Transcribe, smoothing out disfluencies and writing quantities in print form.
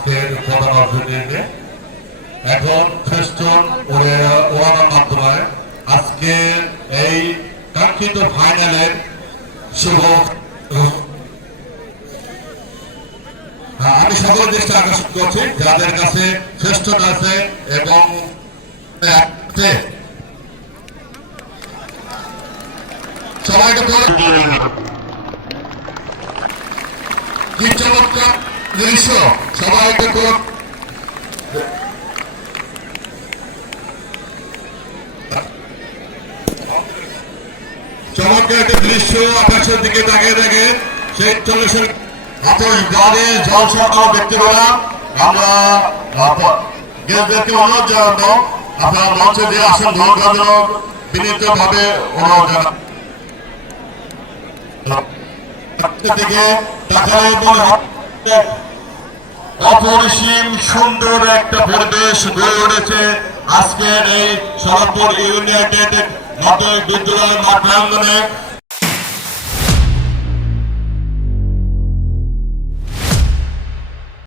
আজকের প্রধান অতিথি এখন খ্রিস্টান ওয়ানার মাধ্যমে আজকে এই কাঙ্ক্ষিত ফাইনালের শুভ আমি সকল দৃষ্টি আকর্ষণ করছি যাদের কাছে শ্রেষ্ঠতা আছে এবং সবাইকে কি চমৎকার দৃশ্য সবাইকে চমৎকার একটা দৃশ্য আকাশের দিকে তাকিয়ে থাকে সেই চল্লিশের গাড়ি জল সরকার দেখতে পেলাম আমরা গেস্টদেরকে অনুরোধ জানাবো আপনারা মঞ্চে যে আসেন গ্রহণ করার জন্য বিনীত ভাবে অনুরোধ জানাবো অপরিসীম সুন্দর একটা পরিবেশ গড়ে উঠেছে আজকের এই সরবপুর ইউনাইটেড মাধ্যমিক বিদ্যালয় মাঠ প্রাঙ্গণে।